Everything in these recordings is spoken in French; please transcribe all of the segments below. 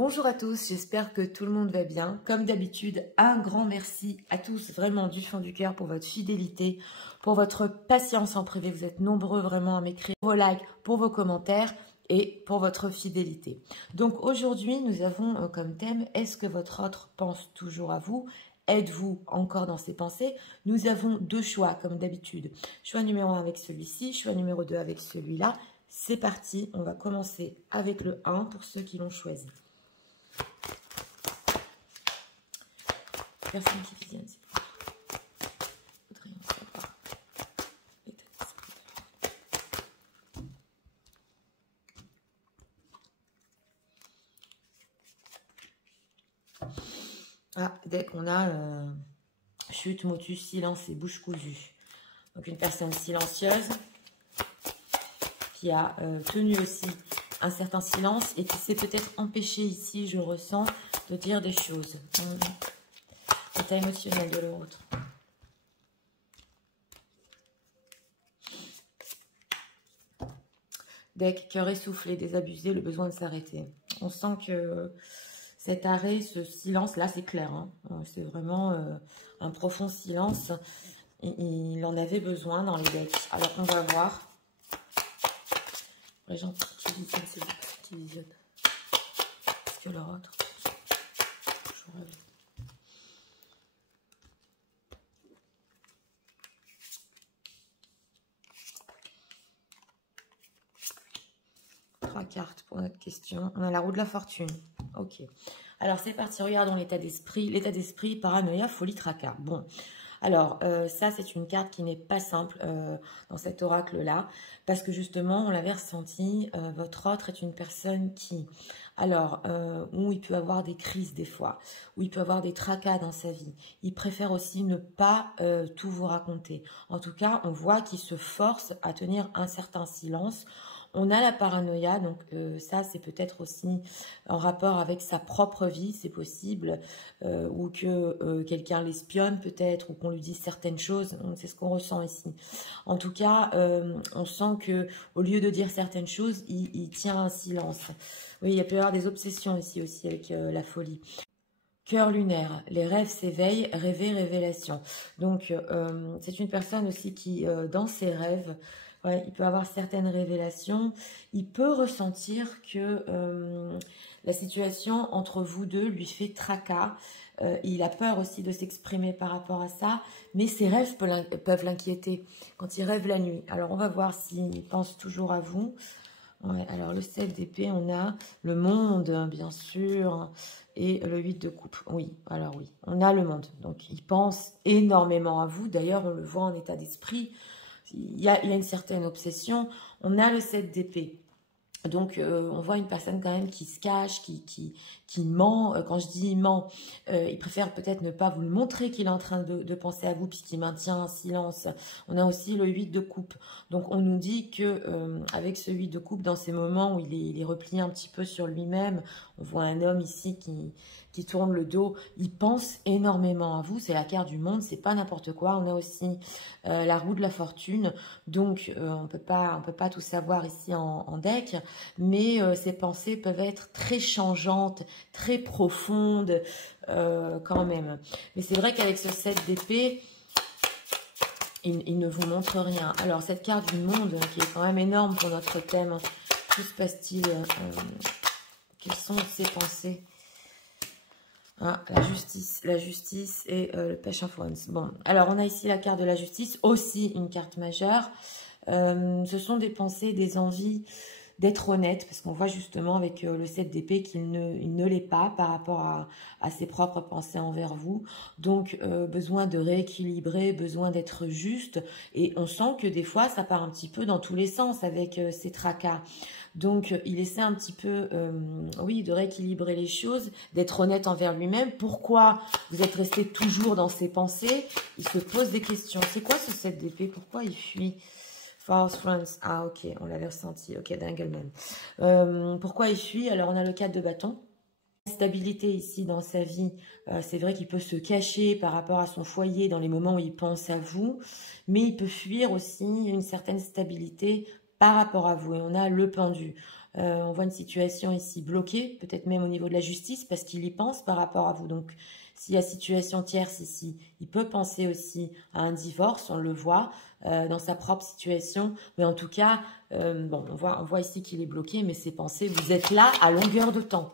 Bonjour à tous, j'espère que tout le monde va bien. Comme d'habitude, un grand merci à tous, vraiment du fond du cœur, pour votre fidélité, pour votre patience en privé. Vous êtes nombreux vraiment à m'écrire, pour vos likes, pour vos commentaires et pour votre fidélité. Donc aujourd'hui, nous avons comme thème, est-ce que votre autre pense toujours à vous ? Êtes-vous encore dans ses pensées? Nous avons deux choix, comme d'habitude. Choix numéro 1 avec celui-ci, choix numéro 2 avec celui-là. C'est parti, on va commencer avec le 1 pour ceux qui l'ont choisi. Personne qui visionne, c'est pas. Faudrait en savoir l'état d'esprit. Ah, dès qu'on a chute, motus, silence et bouche cousue. Donc une personne silencieuse qui a tenu aussi un certain silence et qui s'est peut-être empêché ici, je ressens, de dire des choses. L'état émotionnel de l'autre. Deck, cœur essoufflé, désabusé, le besoin de s'arrêter. On sent que cet arrêt, ce silence, là c'est clair, hein, c'est vraiment un profond silence. Il en avait besoin dans les decks. Alors on va voir. Les gens qui visionnent, c'est vous qui visionnent. Est-ce que leur autre toujours là. Trois cartes pour notre question. On a la roue de la fortune. Ok. Alors c'est parti, regardons l'état d'esprit. L'état d'esprit, paranoïa, folie, tracas. Bon. Alors, ça, c'est une carte qui n'est pas simple dans cet oracle-là, parce que justement, on l'avait ressenti, votre autre est une personne qui, alors, où il peut avoir des crises des fois, où il peut avoir des tracas dans sa vie. Il préfère aussi ne pas tout vous raconter. En tout cas, on voit qu'il se force à tenir un certain silence. On a la paranoïa, donc ça c'est peut-être aussi en rapport avec sa propre vie, c'est possible, ou que quelqu'un l'espionne peut-être, ou qu'on lui dise certaines choses, c'est ce qu'on ressent ici. En tout cas, on sent que au lieu de dire certaines choses, il tient un silence. Oui, il peut y avoir des obsessions ici aussi avec la folie. Cœur lunaire, les rêves s'éveillent, rêver, révélation. Donc, c'est une personne aussi qui, dans ses rêves, ouais, il peut avoir certaines révélations. Il peut ressentir que la situation entre vous deux lui fait tracas. Il a peur aussi de s'exprimer par rapport à ça. Mais ses rêves peuvent l'inquiéter quand il rêve la nuit. Alors, on va voir s'il pense toujours à vous. Ouais, alors, le 7 d'épée, on a le monde, bien sûr, et le 8 de coupe. Oui, alors oui, on a le monde. Donc, il pense énormément à vous. D'ailleurs, on le voit en état d'esprit. Il y a une certaine obsession. On a le 7 d'épée. Donc, on voit une personne quand même qui se cache, qui ment. Quand je dis ment, il préfère peut-être ne pas vous le montrer qu'il est en train de penser à vous puisqu'il maintient un silence. On a aussi le 8 de coupe. Donc, on nous dit que avec ce 8 de coupe, dans ces moments où il est replié un petit peu sur lui-même, on voit un homme ici qui tourne le dos. Il pense énormément à vous. C'est la carte du monde, c'est pas n'importe quoi. On a aussi la roue de la fortune. Donc, on peut pas tout savoir ici en deck. Mais ces pensées peuvent être très changeantes, très profondes quand même. Mais c'est vrai qu'avec ce 7 d'épée, il ne vous montre rien. Alors, cette carte du monde, qui est quand même énorme pour notre thème, que se passe-t-il? Quelles sont ces pensées? Ah, la justice et le pêche influence. Bon, alors on a ici la carte de la justice, aussi une carte majeure. Ce sont des pensées, des envies d'être honnête, parce qu'on voit justement avec le 7 d'épée qu'il ne l'est pas par rapport à ses propres pensées envers vous. Donc, besoin de rééquilibrer, besoin d'être juste. Et on sent que des fois, ça part un petit peu dans tous les sens avec ces tracas. Donc, il essaie un petit peu, oui, de rééquilibrer les choses, d'être honnête envers lui-même. Pourquoi vous êtes resté toujours dans ses pensées? Il se pose des questions. C'est quoi ce 7 d'épée? Pourquoi il fuit? False friends. Ah, ok, on l'avait ressenti. Ok, d'Engelman. Pourquoi il fuit? Alors, on a le 4 de bâton. Stabilité ici dans sa vie, c'est vrai qu'il peut se cacher par rapport à son foyer dans les moments où il pense à vous, mais il peut fuir aussi une certaine stabilité par rapport à vous. Et on a le pendu. On voit une situation ici bloquée, peut-être même au niveau de la justice, parce qu'il y pense par rapport à vous. Donc, s'il y a situation tierce ici, il peut penser aussi à un divorce, on le voit dans sa propre situation. Mais en tout cas, bon, on voit ici qu'il est bloqué, mais ses pensées, vous êtes là à longueur de temps.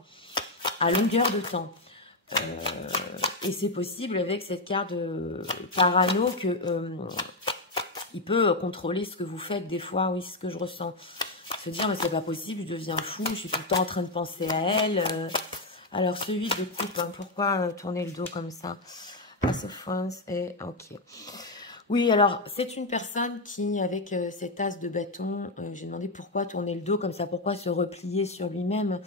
À longueur de temps. Et c'est possible avec cette carte de parano que il peut contrôler ce que vous faites des fois, oui, c'est ce que je ressens. Se dire, mais c'est pas possible, je deviens fou, je suis tout le temps en train de penser à elle. Alors, ce 8 de coupe, hein, pourquoi tourner le dos comme ça? Ace of France et ok. Oui, alors, c'est une personne qui, avec cet as de bâton, j'ai demandé pourquoi tourner le dos comme ça, pourquoi se replier sur lui-même.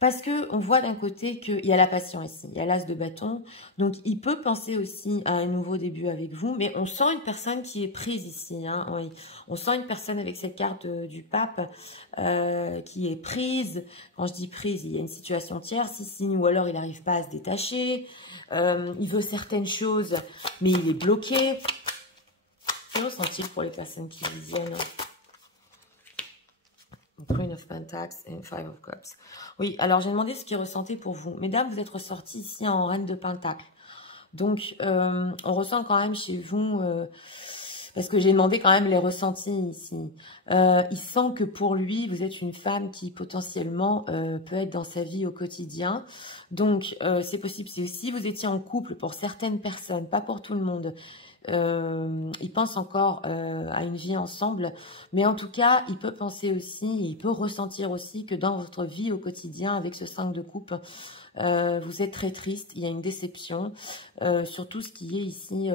Parce qu'on voit d'un côté qu'il y a la passion ici, il y a l'as de bâton. Donc, il peut penser aussi à un nouveau début avec vous. Mais on sent une personne qui est prise ici. Hein, oui. On sent une personne avec cette carte du pape qui est prise. Quand je dis prise, il y a une situation tierce ici. Ou alors, il n'arrive pas à se détacher. Il veut certaines choses, mais il est bloqué. Que ressent-il pour les personnes qui visionnent? Queen of Pentacles et Five of Cups. Oui, alors j'ai demandé ce qu'il ressentait pour vous. Mesdames, vous êtes ressorties ici en Reine de Pentacles. Donc, on ressent quand même chez vous, parce que j'ai demandé quand même les ressentis ici. Il sent que pour lui, vous êtes une femme qui potentiellement peut être dans sa vie au quotidien. Donc, c'est possible. Si vous étiez en couple pour certaines personnes, pas pour tout le monde, il pense encore à une vie ensemble, mais en tout cas, il peut penser aussi, il peut ressentir aussi que dans votre vie au quotidien, avec ce 5 de coupe, vous êtes très triste, il y a une déception sur tout ce qui est ici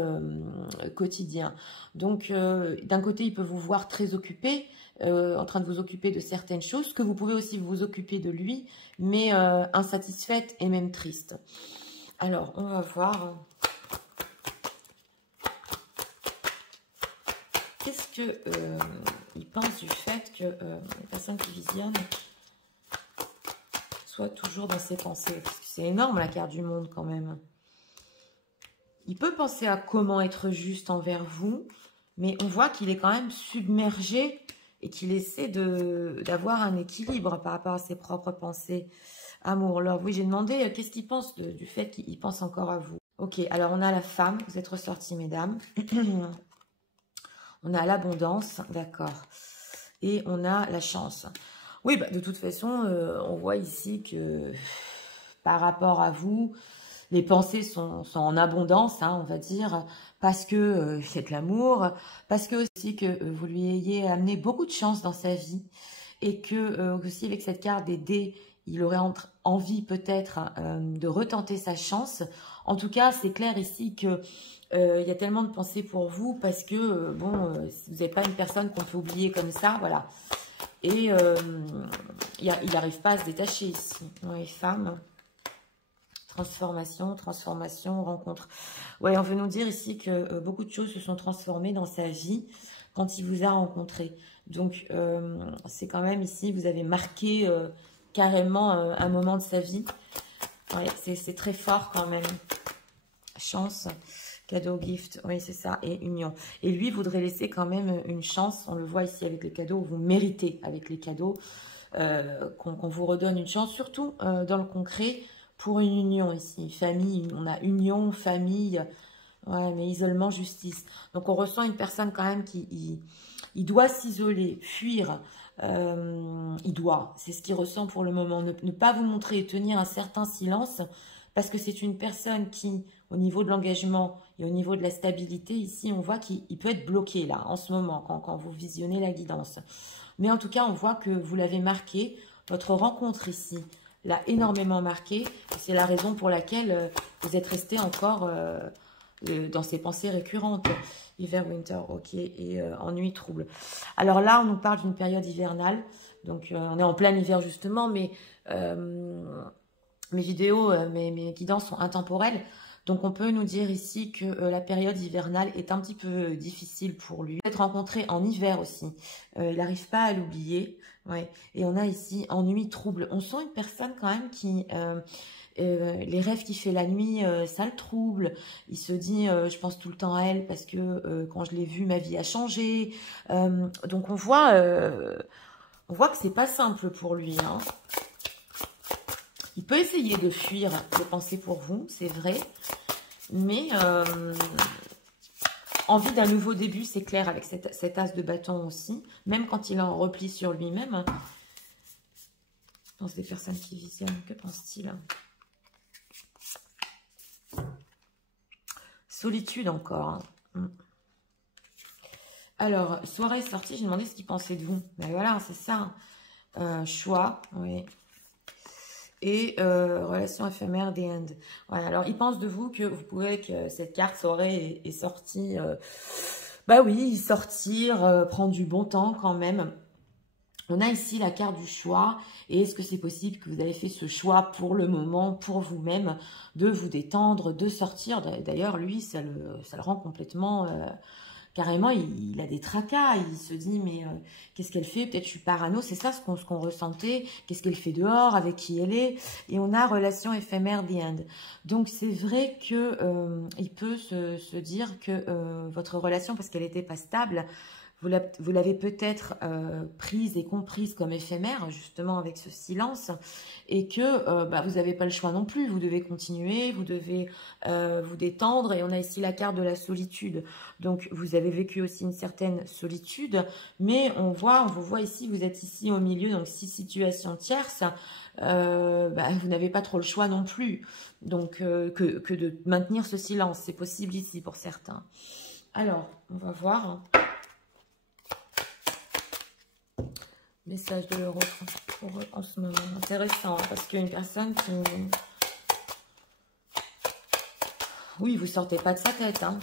quotidien. Donc, d'un côté, il peut vous voir très occupé, en train de vous occuper de certaines choses, que vous pouvez aussi vous occuper de lui, mais insatisfaite et même triste. Alors, on va voir... Qu'est-ce qu'il pense du fait que les personnes qui visionnent soient toujours dans ses pensées? Parce que c'est énorme la carte du monde quand même. Il peut penser à comment être juste envers vous, mais on voit qu'il est quand même submergé et qu'il essaie d'avoir un équilibre par rapport à ses propres pensées. Amour, love. Oui, j'ai demandé qu'est-ce qu'il pense du fait qu'il pense encore à vous. Ok, alors on a la femme, vous êtes ressorties mesdames. On a l'abondance, d'accord. Et on a la chance. Oui, bah, de toute façon, on voit ici que par rapport à vous, les pensées sont en abondance, hein, on va dire, parce que c'est l'amour, parce que aussi que vous lui ayez amené beaucoup de chance dans sa vie, et que aussi avec cette carte des dés, il aurait envie peut-être de retenter sa chance. En tout cas, c'est clair ici que il y a tellement de pensées pour vous parce que, bon, vous n'êtes pas une personne qu'on peut oublier comme ça, voilà. Et il n'arrive pas à se détacher ici. Oui, femme. Transformation, transformation, rencontre. Ouais, on veut nous dire ici que beaucoup de choses se sont transformées dans sa vie quand il vous a rencontré. Donc, c'est quand même ici, vous avez marqué carrément un moment de sa vie. Ouais, c'est très fort quand même. Chance. Cadeau, gift, oui c'est ça, et union. Et lui voudrait laisser quand même une chance, on le voit ici avec les cadeaux, vous méritez avec les cadeaux, qu'on vous redonne une chance, surtout dans le concret, pour une union ici, famille, on a union, famille, ouais, mais isolement, justice. Donc on ressent une personne quand même qui il doit s'isoler, fuir, il doit, c'est ce qu'il ressent pour le moment, ne pas vous montrer et tenir un certain silence, parce que c'est une personne qui, au niveau de l'engagement et au niveau de la stabilité, ici, on voit qu'il peut être bloqué, là, en ce moment, quand vous visionnez la guidance. Mais en tout cas, on voit que vous l'avez marqué. Votre rencontre ici l'a énormément marqué. C'est la raison pour laquelle vous êtes resté encore dans ces pensées récurrentes. Hiver, winter, ok, et ennui, trouble. Alors là, on nous parle d'une période hivernale. Donc, on est en plein hiver, justement, mais... mes vidéos, mes guidances sont intemporelles. Donc, on peut nous dire ici que la période hivernale est un petit peu difficile pour lui. Être rencontré en hiver aussi. Il n'arrive pas à l'oublier. Ouais. Et on a ici ennui, trouble. On sent une personne quand même qui... les rêves qu'il fait la nuit, ça le trouble. Il se dit, je pense tout le temps à elle parce que quand je l'ai vue, ma vie a changé. Donc, on voit... On voit que c'est pas simple pour lui. Hein. Il peut essayer de fuir les pensées pour vous, c'est vrai. Mais envie d'un nouveau début, c'est clair, avec cet as de bâton aussi. Même quand il est en repli sur lui-même. Je pense des personnes qui visionnent, que pense-t-il? Solitude encore. Hein. Alors, soirée sortie, j'ai demandé ce qu'il pensait de vous. Ben voilà, c'est ça. Choix, oui. Et relation éphémère, the end. Ouais, alors, il pense de vous que vous pouvez, que cette carte soirée est sortie. Bah oui, sortir, prendre du bon temps quand même. On a ici la carte du choix. Et est-ce que c'est possible que vous avez fait ce choix pour le moment, pour vous-même, de vous détendre, de sortir? D'ailleurs, lui, ça le rend complètement... carrément, il a des tracas. Il se dit, mais qu'est-ce qu'elle fait? Peut-être je suis parano. C'est ça ce qu'on ressentait. Qu'est-ce qu'elle fait dehors? Avec qui elle est? Et on a relation éphémère, the end. Donc, c'est vrai que il peut se dire que votre relation, parce qu'elle n'était pas stable, vous l'avez peut-être prise et comprise comme éphémère, justement avec ce silence, et que bah, vous n'avez pas le choix non plus. Vous devez continuer, vous devez vous détendre, et on a ici la carte de la solitude. Donc, vous avez vécu aussi une certaine solitude, mais on vous voit ici, vous êtes ici au milieu, donc 6 situations tierces, bah, vous n'avez pas trop le choix non plus. Donc, que de maintenir ce silence, c'est possible ici pour certains. Alors, on va voir... Message de l'euro pour eux en ce moment. Intéressant, hein, parce qu'il y a une personne qui... Oui, vous sortez pas de sa tête. Hein.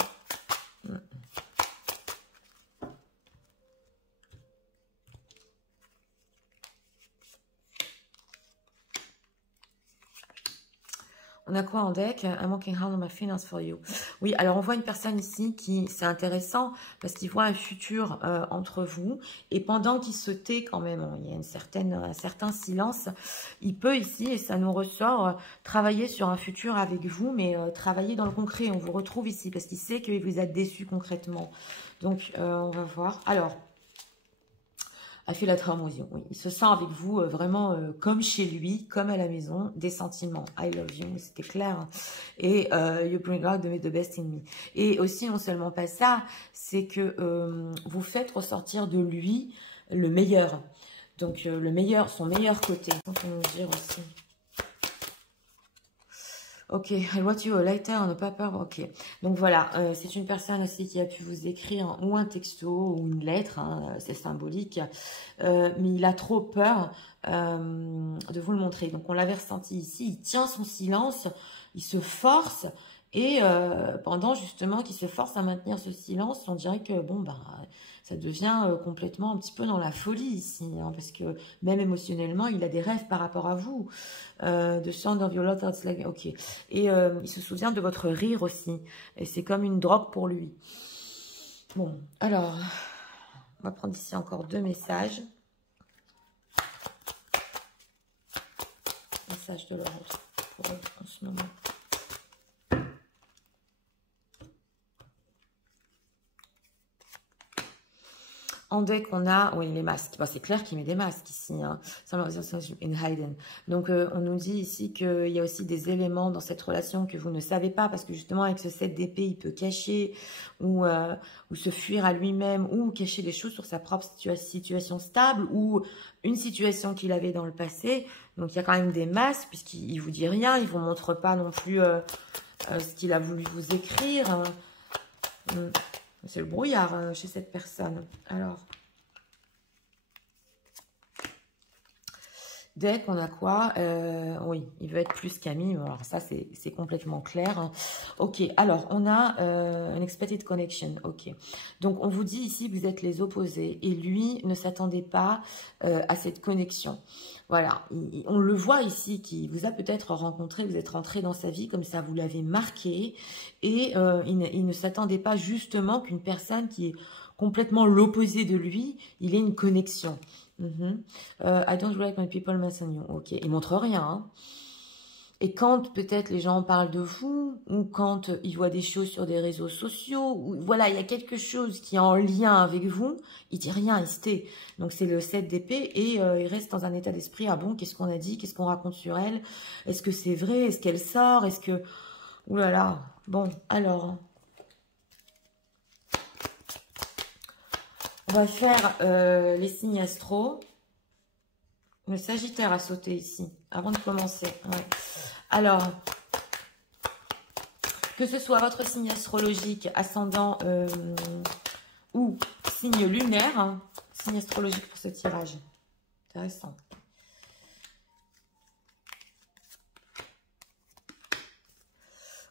On a quoi en deck? I'm working hard on my finance for you. Oui, alors on voit une personne ici qui, c'est intéressant, parce qu'il voit un futur entre vous, et pendant qu'il se tait quand même, il y a un certain silence, il peut ici, et ça nous ressort, travailler sur un futur avec vous, mais travailler dans le concret. On vous retrouve ici, parce qu'il sait qu'il vous a déçu concrètement. Donc, on va voir. Alors... I feel at home with you. Oui, il se sent avec vous vraiment comme chez lui, comme à la maison, des sentiments. I love you, c'était clair. Et you bring out the best in me. Et aussi, non seulement pas ça, c'est que vous faites ressortir de lui le meilleur. Donc, le meilleur, son meilleur côté. On peut nous dire aussi. Ok, I wrote you a letter on a paper. Ok, donc voilà, c'est une personne aussi qui a pu vous écrire ou un texto ou une lettre, hein, c'est symbolique, mais il a trop peur de vous le montrer. Donc on l'avait ressenti ici, il tient son silence, il se force, et pendant justement qu'il se force à maintenir ce silence, on dirait que bon, bah, ça devient complètement un petit peu dans la folie ici, hein, parce que même émotionnellement, il a des rêves par rapport à vous. The sound of your thoughts, like... Ok. Et il se souvient de votre rire aussi. Et c'est comme une drogue pour lui. Bon, alors, on va prendre ici encore 2 messages. Message de l'orange pour eux en ce moment. En deck, on a, oui, les masques. Bon, c'est clair qu'il met des masques ici. Hein. Donc, on nous dit ici qu'il y a aussi des éléments dans cette relation que vous ne savez pas, parce que justement, avec ce 7 d'épée, il peut cacher ou se fuir à lui-même, ou cacher des choses sur sa propre situation stable, ou une situation qu'il avait dans le passé. Donc, il y a quand même des masques, puisqu'il ne vous dit rien, il ne vous montre pas non plus ce qu'il a voulu vous écrire. Hein. C'est le brouillard chez cette personne. Alors, deck, on a quoi? Oui, il veut être plus qu'ami. Alors ça, c'est complètement clair. Hein. Ok, alors, on a un expected connection. Ok, donc on vous dit ici que vous êtes les opposés. Et lui ne s'attendait pas à cette connexion. Voilà, on le voit ici, qui vous a peut-être rencontré, vous êtes rentré dans sa vie, comme ça vous l'avez marqué, et il ne s'attendait pas justement qu'une personne qui est complètement l'opposé de lui, il ait une connexion. I don't like when people mess on you. Ok, il montre rien. Hein. Et quand peut-être les gens parlent de vous, ou quand ils voient des choses sur des réseaux sociaux, ou voilà, il y a quelque chose qui est en lien avec vous, il dit rien, il se tait. Donc c'est le 7 d'épée et il reste dans un état d'esprit, ah bon, qu'est-ce qu'on a dit, qu'est-ce qu'on raconte sur elle, est-ce que c'est vrai, est-ce qu'elle sort, est-ce que... Ouh là là, bon, alors... On va faire les signes astro. Le Sagittaire a sauté ici, avant de commencer. Ouais. Alors, que ce soit votre signe astrologique, ascendant ou signe lunaire, hein, signe astrologique pour ce tirage. Intéressant.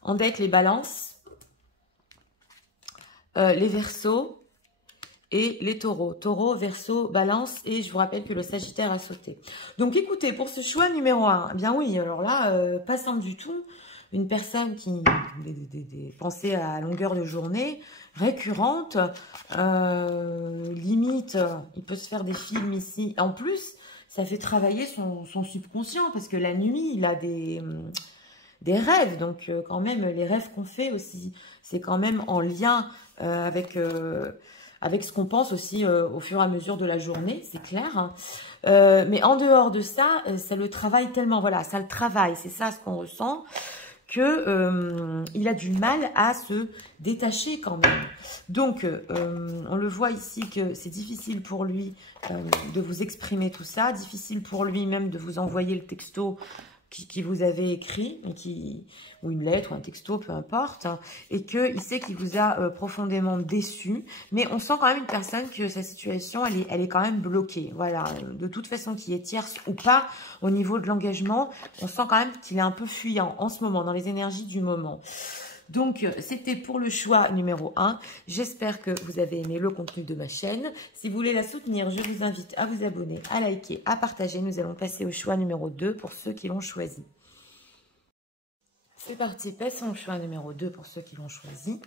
En deck, les balances, les verseaux et les taureaux. Taureau, verseau, balance et je vous rappelle que le Sagittaire a sauté. Donc écoutez, pour ce choix numéro 1, eh bien oui, alors là, pas simple du tout. Une personne qui des pensées à longueur de journée, récurrente, limite, il peut se faire des films ici. En plus, ça fait travailler son subconscient parce que la nuit, il a des rêves. Donc quand même, les rêves qu'on fait aussi, c'est quand même en lien avec ce qu'on pense aussi au fur et à mesure de la journée, c'est clair. Hein. Mais en dehors de ça, ça le travaille tellement, voilà, ça le travaille, c'est ça ce qu'on ressent, que il a du mal à se détacher quand même. Donc, on le voit ici que c'est difficile pour lui de vous exprimer tout ça, difficile pour lui même de vous envoyer le texto qui vous avez écrit, ou une lettre, ou un texto, peu importe, hein, et qu'il sait qu'il vous a profondément déçu, mais on sent quand même une personne que sa situation, elle est quand même bloquée, voilà, de toute façon, qu'il est tierce ou pas, au niveau de l'engagement, on sent quand même qu'il est un peu fuyant en ce moment, dans les énergies du moment. Donc, c'était pour le choix numéro 1. J'espère que vous avez aimé le contenu de ma chaîne. Si vous voulez la soutenir, je vous invite à vous abonner, à liker, à partager. Nous allons passer au choix numéro 2 pour ceux qui l'ont choisi. C'est parti, passons au choix numéro 2 pour ceux qui l'ont choisi.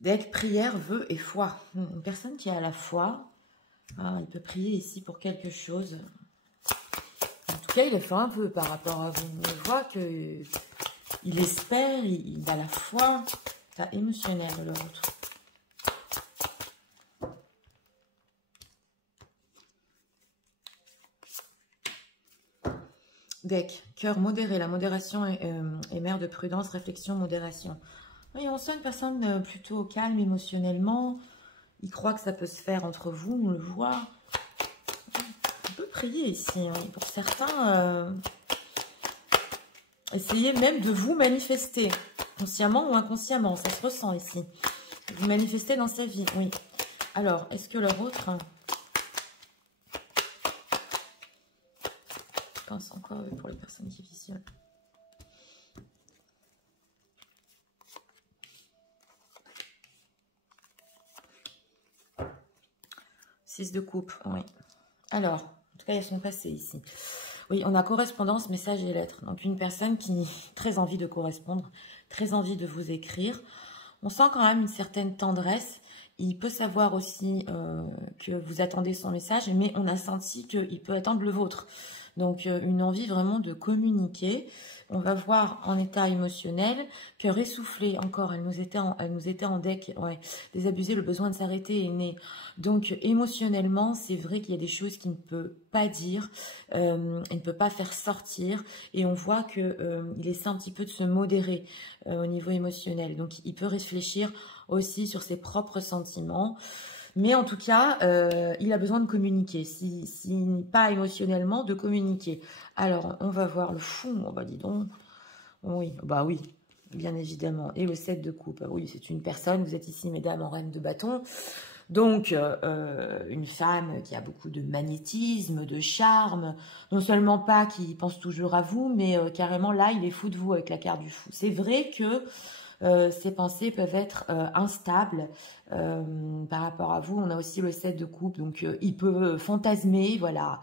Deck prière, vœux et foi. Une personne qui a la foi, il peut prier ici pour quelque chose. En tout cas, il a fait un vœu par rapport à vous. On voit qu'il espère, il a la foi. C'est émotionnel l'autre. Deck, cœur modéré. La modération est mère de prudence, réflexion, modération. Oui, on sent une personne plutôt calme émotionnellement. Il croit que ça peut se faire entre vous, on le voit. On peut prier ici. Hein. Pour certains, essayez même de vous manifester, consciemment ou inconsciemment. Ça se ressent ici. Vous manifestez dans sa vie, oui. Alors, est-ce que leur autre... Je pense encore pour les personnes qui visionnent. Six de coupe, oui. Alors, en tout cas, elles sont passées ici. Oui, on a correspondance, message et lettres. Donc, une personne qui a très envie de correspondre, très envie de vous écrire. On sent quand même une certaine tendresse. Il peut savoir aussi que vous attendez son message, mais on a senti qu'il peut attendre le vôtre. Donc, une envie vraiment de communiquer. On va voir en état émotionnel, cœur essoufflé, encore, elle nous était en deck, ouais, désabusé, le besoin de s'arrêter est né. Donc, émotionnellement, c'est vrai qu'il y a des choses qu'il ne peut pas dire, il ne peut pas faire sortir, et on voit qu'il essaie un petit peu de se modérer au niveau émotionnel. Donc, il peut réfléchir aussi sur ses propres sentiments. Mais en tout cas, il a besoin de communiquer, si pas émotionnellement, de communiquer. Alors, on va voir le fou, on va dire donc. Oui, bah oui, bien évidemment. Et le 7 de coupe, oui, c'est une personne, vous êtes ici, mesdames, en reine de bâton. Donc, une femme qui a beaucoup de magnétisme, de charme, non seulement pas qui pense toujours à vous, mais carrément là, il est fou de vous avec la carte du fou. C'est vrai que ces pensées peuvent être instables par rapport à vous. On a aussi le 7 de coupe, donc il peut fantasmer, voilà,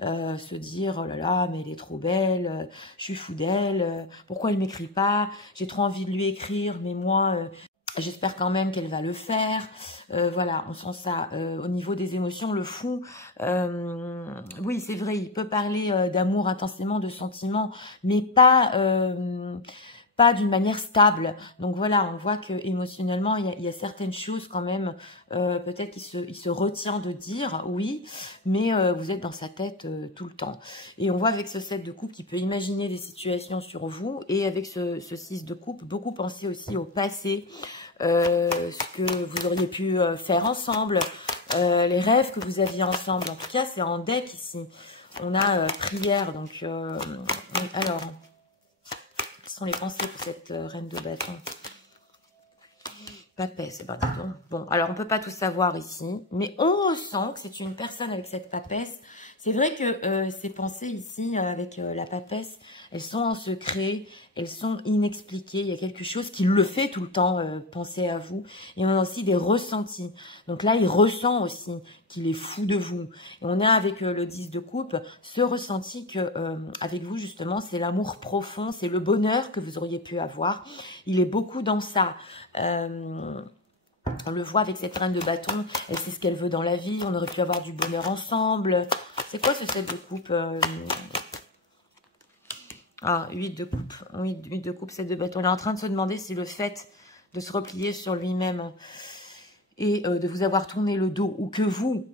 se dire, oh là là, mais elle est trop belle, je suis fou d'elle, pourquoi elle m'écrit pas, j'ai trop envie de lui écrire, mais moi... j'espère quand même qu'elle va le faire. Voilà, on sent ça. Au niveau des émotions, le fou, oui, c'est vrai, il peut parler d'amour intensément, de sentiments, mais pas d'une manière stable. Donc voilà, on voit que émotionnellement, il y a certaines choses quand même, peut-être qu'il se retient de dire, oui, mais vous êtes dans sa tête tout le temps. Et on voit avec ce 7 de coupe qu'il peut imaginer des situations sur vous, et avec ce 6 de coupe, beaucoup penser aussi au passé, ce que vous auriez pu faire ensemble, les rêves que vous aviez ensemble. En tout cas, c'est en deck ici. On a prière, donc alors... sont les pensées pour cette reine de bâton? Papesse, c'est parti donc. Bon, alors on peut pas tout savoir ici, mais on ressent que c'est une personne avec cette papesse. C'est vrai que ces pensées ici, avec la papesse, elles sont en secret, elles sont inexpliquées. Il y a quelque chose qui le fait tout le temps penser à vous. Et on a aussi des ressentis. Donc là, il ressent aussi qu'il est fou de vous. Et on a avec le 10 de coupe ce ressenti que avec vous, justement, c'est l'amour profond, c'est le bonheur que vous auriez pu avoir. Il est beaucoup dans ça. On le voit avec cette reine de bâton, elle sait ce qu'elle veut dans la vie, on aurait pu avoir du bonheur ensemble. C'est quoi ce 7 de coupe? Ah, 8 de coupe, 8 de coupe, 7 de bâton. Elle est en train de se demander si le fait de se replier sur lui-même et de vous avoir tourné le dos, ou que vous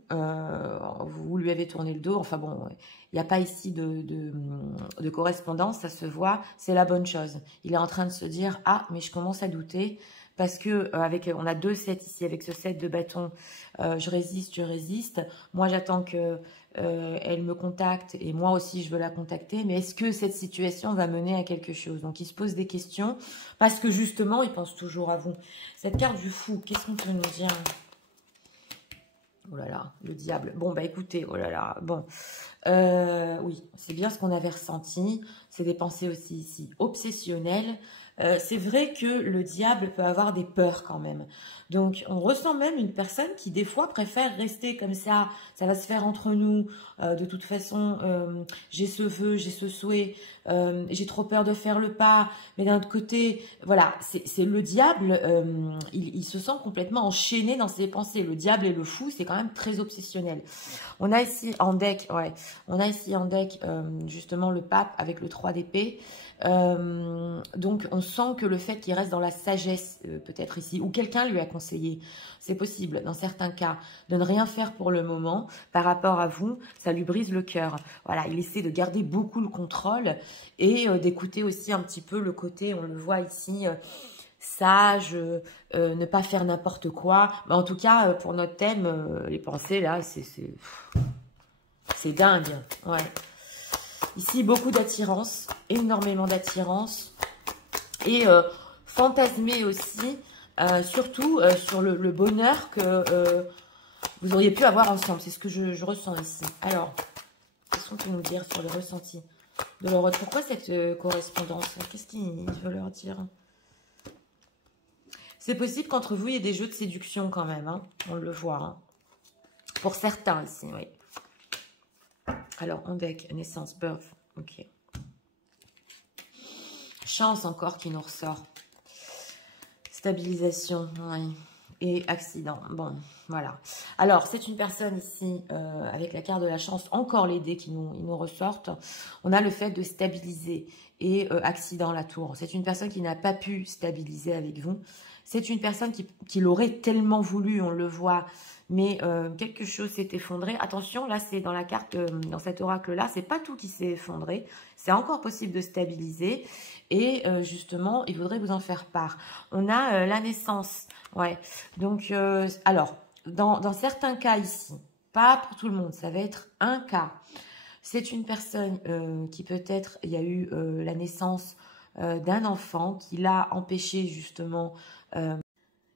lui avez tourné le dos, enfin bon, il n'y a pas ici de correspondance, ça se voit, c'est la bonne chose. Il est en train de se dire, ah, mais je commence à douter, parce que on a 2 7 ici, avec ce 7 de bâton, je résiste, moi j'attends que elle me contacte, et moi aussi je veux la contacter, mais est-ce que cette situation va mener à quelque chose? Donc il se pose des questions, parce que justement, il pense toujours à vous. Cette carte du fou, qu'est-ce qu'on peut nous dire? Oh là là, le diable. Bon, bah écoutez, oh là là, bon. Oui, c'est bien ce qu'on avait ressenti. C'est des pensées aussi ici obsessionnelles. C'est vrai que le diable peut avoir des peurs quand même. Donc, on ressent même une personne qui, des fois, préfère rester comme ça. Ça va se faire entre nous. De toute façon, j'ai ce vœu, j'ai ce souhait. J'ai trop peur de faire le pas. Mais d'un autre côté, voilà, c'est le diable. Il se sent complètement enchaîné dans ses pensées. Le diable et le fou, c'est quand même très obsessionnel. On a ici en deck, ouais, on a ici en deck justement le pape avec le 3 d'épée. Donc on sent que le fait qu'il reste dans la sagesse, peut-être ici, ou quelqu'un lui a conseillé, c'est possible dans certains cas, de ne rien faire pour le moment par rapport à vous, ça lui brise le cœur. Voilà, il essaie de garder beaucoup le contrôle et d'écouter aussi un petit peu le côté, on le voit ici, sage, ne pas faire n'importe quoi. Mais en tout cas, pour notre thème, les pensées, là, c'est dingue. Ouais. Ici, beaucoup d'attirance, énormément d'attirance. Et fantasmer aussi, surtout sur le bonheur que vous auriez pu avoir ensemble. C'est ce que je ressens ici. Alors, qu'est-ce qu'on peut nous dire sur les ressentis de leur... Pourquoi cette correspondance? Qu'est-ce qu'il veut leur dire? C'est possible qu'entre vous, il y ait des jeux de séduction quand même. Hein, on le voit. Hein. Pour certains ici, oui. Alors, on deck, naissance, birth. Ok. Chance encore qui nous ressort. Stabilisation, oui. Et accident. Bon, voilà. Alors, c'est une personne ici, avec la carte de la chance, encore les dés qui nous ressortent. On a le fait de stabiliser et accident, la tour. C'est une personne qui n'a pas pu stabiliser avec vous. C'est une personne qui l'aurait tellement voulu, on le voit, mais quelque chose s'est effondré. Attention, là, c'est dans la carte, dans cet oracle-là, c'est pas tout qui s'est effondré. C'est encore possible de stabiliser. Et justement, il faudrait vous en faire part. On a la naissance. Ouais. Donc, alors, dans certains cas ici, pas pour tout le monde, ça va être un cas. C'est une personne qui peut-être, il y a eu la naissance d'un enfant qui l'a empêché justement...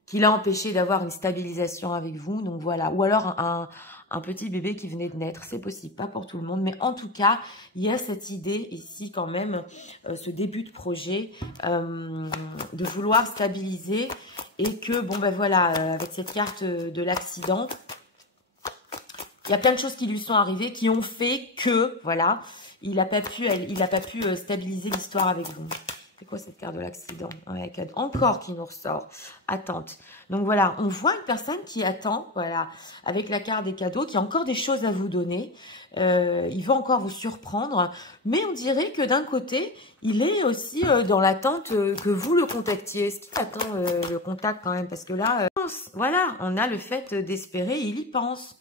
qui l'a empêché d'avoir une stabilisation avec vous. Donc voilà. Ou alors un petit bébé qui venait de naître. C'est possible, pas pour tout le monde, mais en tout cas, il y a cette idée ici quand même, ce début de projet, de vouloir stabiliser et que, bon ben voilà, avec cette carte de l'accident, il y a plein de choses qui lui sont arrivées, qui ont fait que, voilà, il n'a pas pu stabiliser l'histoire avec vous. C'est quoi cette carte de l'accident? Encore qui nous ressort. Attente. Donc voilà, on voit une personne qui attend, voilà, avec la carte des cadeaux, qui a encore des choses à vous donner. Il veut encore vous surprendre. Mais on dirait que d'un côté, il est aussi dans l'attente que vous le contactiez. Est-ce qu'il attend le contact quand même? Parce que là, voilà, on a le fait d'espérer, il y pense.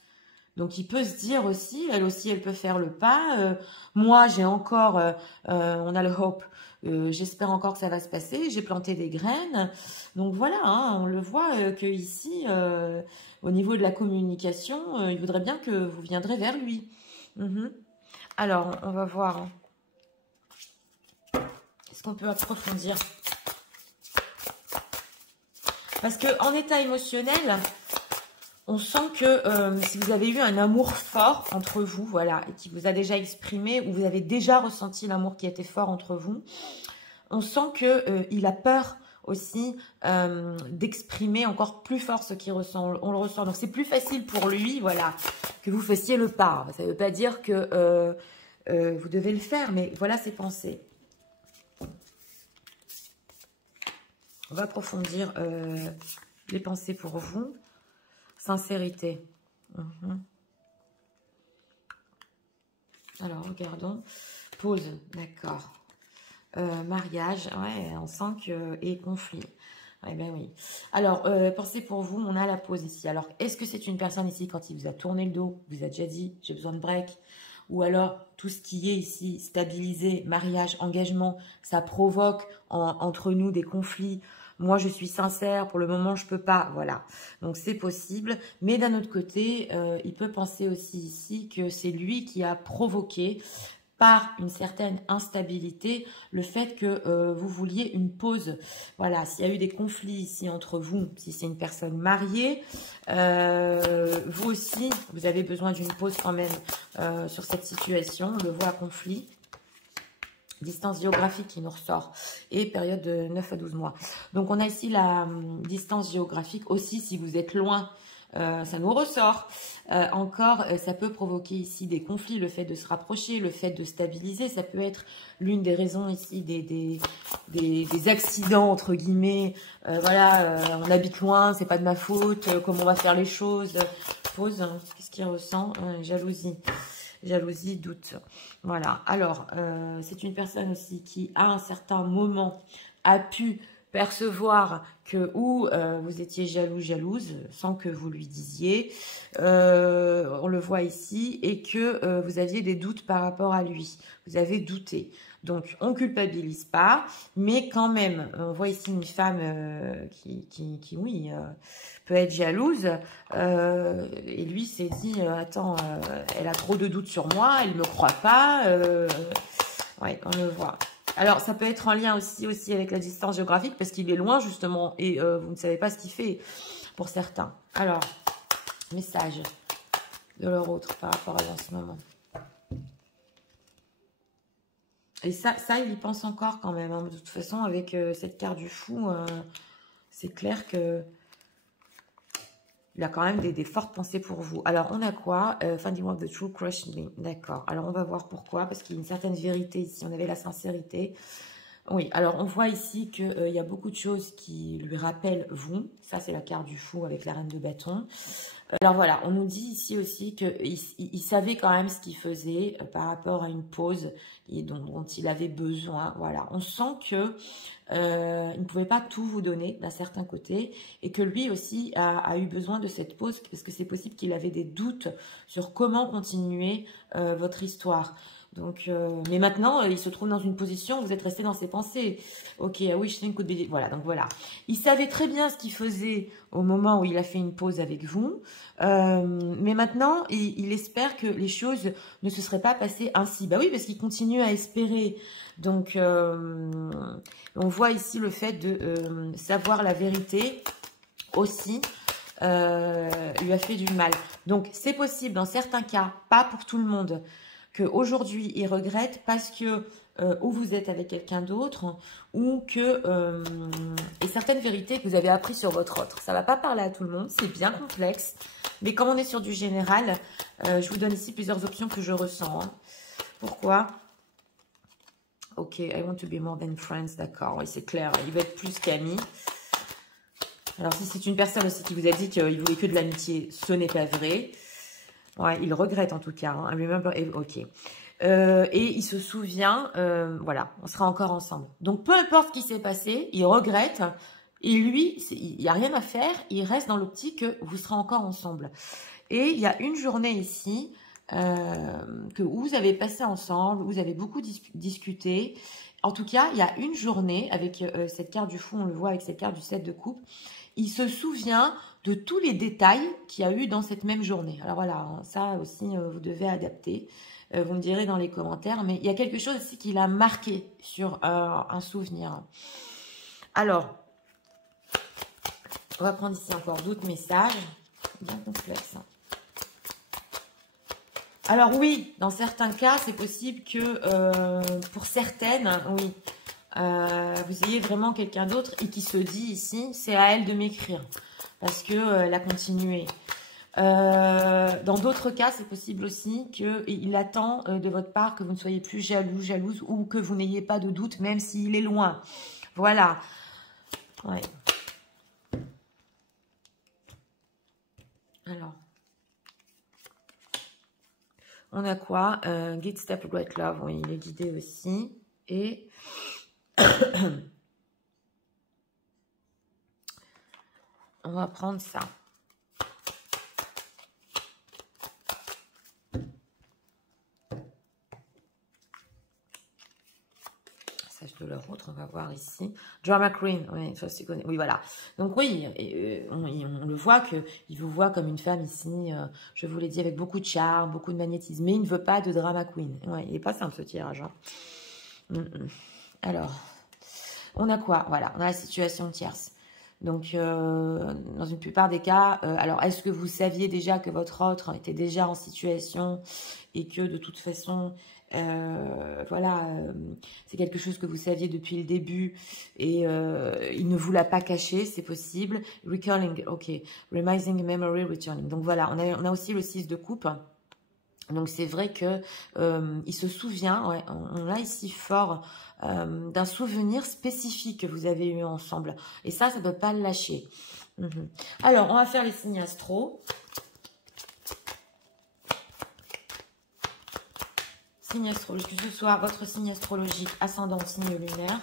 Donc, il peut se dire aussi, elle peut faire le pas. Moi, j'ai encore, on a le hope. J'espère encore que ça va se passer. J'ai planté des graines. Donc, voilà, hein, on le voit que ici, au niveau de la communication, il voudrait bien que vous viendrez vers lui. Alors, on va voir. Est-ce qu'on peut approfondir? Parce qu'en état émotionnel... On sent que si vous avez eu un amour fort entre vous, voilà, et qui vous a déjà exprimé, ou vous avez déjà ressenti l'amour qui était fort entre vous, on sent que il a peur aussi d'exprimer encore plus fort ce qu'il ressent. On le ressent. Donc c'est plus facile pour lui, voilà, que vous fassiez le pas. Ça ne veut pas dire que vous devez le faire, mais voilà ses pensées. On va approfondir les pensées pour vous. Sincérité. Alors, regardons. Pause, d'accord. Mariage, ouais, on sent que... Et conflit. Ouais, ben oui. Alors, pensez pour vous, on a la pause ici. Alors, est-ce que c'est une personne ici, quand il vous a tourné le dos, vous a déjà dit, j'ai besoin de break? Ou alors, tout ce qui est ici, stabilisé, mariage, engagement, ça provoque entre nous des conflits. Moi, je suis sincère, pour le moment, je peux pas, voilà. Donc, c'est possible. Mais d'un autre côté, il peut penser aussi ici que c'est lui qui a provoqué, par une certaine instabilité, le fait que vous vouliez une pause. Voilà, s'il y a eu des conflits ici entre vous, si c'est une personne mariée, vous aussi, vous avez besoin d'une pause quand même sur cette situation. On le voit, conflit. Distance géographique qui nous ressort. Et période de 9 à 12 mois. Donc, on a ici la distance géographique aussi. Si vous êtes loin, ça nous ressort. Encore, ça peut provoquer ici des conflits. Le fait de se rapprocher, le fait de stabiliser. Ça peut être l'une des raisons ici des accidents, entre guillemets. Voilà, on habite loin, c'est pas de ma faute. Comment on va faire les choses? Pause. Qu'est-ce qu'il ressent? Jalousie. Jalousie, doute. Voilà. Alors, c'est une personne aussi qui, à un certain moment, a pu percevoir que vous étiez jaloux, jalouse, sans que vous lui disiez. On le voit ici. Et que vous aviez des doutes par rapport à lui. Vous avez douté. Donc, on ne culpabilise pas. Mais quand même, on voit ici une femme qui oui... peut être jalouse, et lui s'est dit, attends, elle a trop de doutes sur moi, elle ne me croit pas, ouais, on le voit. Alors, ça peut être en lien aussi avec la distance géographique, parce qu'il est loin, justement, et vous ne savez pas ce qu'il fait, pour certains. Alors, message de leur autre par rapport à en ce moment. Et ça, il y pense encore quand même, hein. De toute façon, avec cette carte du fou, c'est clair que il a quand même des fortes pensées pour vous. Alors, on a quoi? Finding out the true crush me. D'accord. Alors, on va voir pourquoi. Parce qu'il y a une certaine vérité ici. On avait la sincérité. Oui. Alors, on voit ici qu'il y a beaucoup de choses qui lui rappellent vous. Ça, c'est la carte du fou avec la reine de bâton. Alors, voilà. On nous dit ici aussi qu'il savait quand même ce qu'il faisait par rapport à une pause dont il avait besoin. Voilà. On sent que il ne pouvait pas tout vous donner d'un certain côté et que lui aussi a eu besoin de cette pause parce que c'est possible qu'il avait des doutes sur comment continuer votre histoire. Donc, mais maintenant, il se trouve dans une position où vous êtes resté dans ses pensées. Ok, I wish things could be... Voilà, donc voilà. Il savait très bien ce qu'il faisait au moment où il a fait une pause avec vous. Mais maintenant, il espère que les choses ne se seraient pas passées ainsi. Bah oui, parce qu'il continue à espérer. Donc, on voit ici le fait de savoir la vérité aussi. lui a fait du mal. Donc, c'est possible dans certains cas, pas pour tout le monde, qu'aujourd'hui, il regrette parce que ou vous êtes avec quelqu'un d'autre, ou que et certaines vérités que vous avez apprises sur votre autre. Ça ne va pas parler à tout le monde, c'est bien complexe. Mais comme on est sur du général, je vous donne ici plusieurs options que je ressens. Hein. Pourquoi? Ok, I want to be more than friends, d'accord, oui, c'est clair, il va être plus qu'ami. Alors, si c'est une personne aussi qui vous a dit qu'il voulait que de l'amitié, ce n'est pas vrai. Ouais, il regrette en tout cas. Hein. I remember, ok. Et il se souvient, voilà, on sera encore ensemble. Donc, peu importe ce qui s'est passé, il regrette. Et lui, il n'y a rien à faire. Il reste dans l'optique que vous serez encore ensemble. Et il y a une journée ici que vous avez passé ensemble, vous avez beaucoup discuté. En tout cas, il y a une journée avec cette carte du fou, on le voit avec cette carte du 7 de coupe. Il se souvient de tous les détails qu'il y a eu dans cette même journée. Alors voilà, ça aussi, vous devez adapter. Vous me direz dans les commentaires. Mais il y a quelque chose aussi qui l'a marqué sur un souvenir. Alors, on va prendre ici encore d'autres messages. Bien complexe. Alors oui, dans certains cas, c'est possible que pour certaines, oui, vous ayez vraiment quelqu'un d'autre et qui se dit ici, c'est à elle de m'écrire. Parce qu'elle a continué. Dans d'autres cas, c'est possible aussi qu'il attend de votre part que vous ne soyez plus jaloux, jalouse ou que vous n'ayez pas de doute, même s'il est loin. Voilà. Ouais. Alors. On a quoi? Guide Step Great Love. Oui, il est guidé aussi. Et... on va prendre ça. Sage de leur autre, on va voir ici. Drama Queen, oui, ça c'est connu. Oui, voilà. Donc oui, on le voit qu'il vous voit comme une femme ici, je vous l'ai dit, avec beaucoup de charme, beaucoup de magnétisme. Mais il ne veut pas de Drama Queen. Ouais, il n'est pas simple ce tirage. Hein. Alors, on a quoi? Voilà, on a la situation tierce. Donc, dans une plupart des cas, alors est-ce que vous saviez déjà que votre autre était déjà en situation et que de toute façon, voilà, c'est quelque chose que vous saviez depuis le début et il ne vous l'a pas caché, c'est possible. Recalling, ok, reminding memory, returning. Donc voilà, on a aussi le 6 de coupe. Donc c'est vrai que il se souvient, ouais, on a ici fort d'un souvenir spécifique que vous avez eu ensemble. Et ça ne peut pas le lâcher. Alors, on va faire les signes astro. Signe astrologique, ce soir, votre signe astrologique, ascendant, signe lunaire.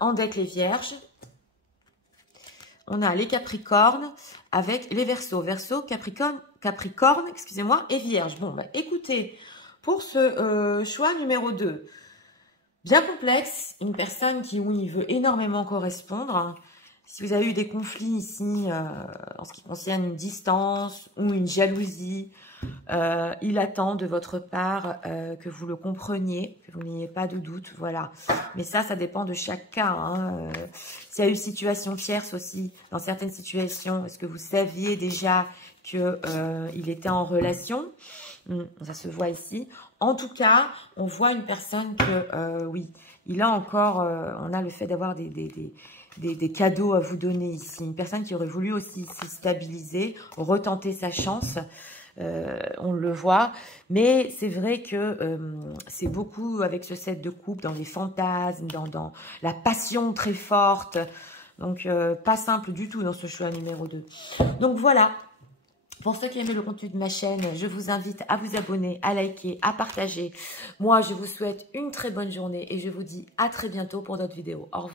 En deck, les vierges. On a les Capricornes avec les Verseaux. Verseau, Capricorne, excusez-moi, et Vierge. Bon, bah, écoutez, pour ce choix numéro 2, bien complexe, une personne où il veut énormément correspondre. Hein. Si vous avez eu des conflits ici, en ce qui concerne une distance ou une jalousie, il attend de votre part que vous le compreniez, que vous n'ayez pas de doute, voilà. Mais ça dépend de chaque cas. Hein. S'il y a eu situation tierce aussi, dans certaines situations, est-ce que vous saviez déjà qu'il était en relation? Ça se voit ici. En tout cas, on voit une personne que, oui, il a encore, on a le fait d'avoir des cadeaux à vous donner ici. Une personne qui aurait voulu aussi se stabiliser, retenter sa chance. On le voit, mais c'est vrai que c'est beaucoup avec ce 7 de coupe dans les fantasmes, dans la passion très forte, donc pas simple du tout dans ce choix numéro 2. Donc voilà, pour ceux qui aiment le contenu de ma chaîne, je vous invite à vous abonner, à liker, à partager. Moi, je vous souhaite une très bonne journée et je vous dis à très bientôt pour d'autres vidéos. Au revoir.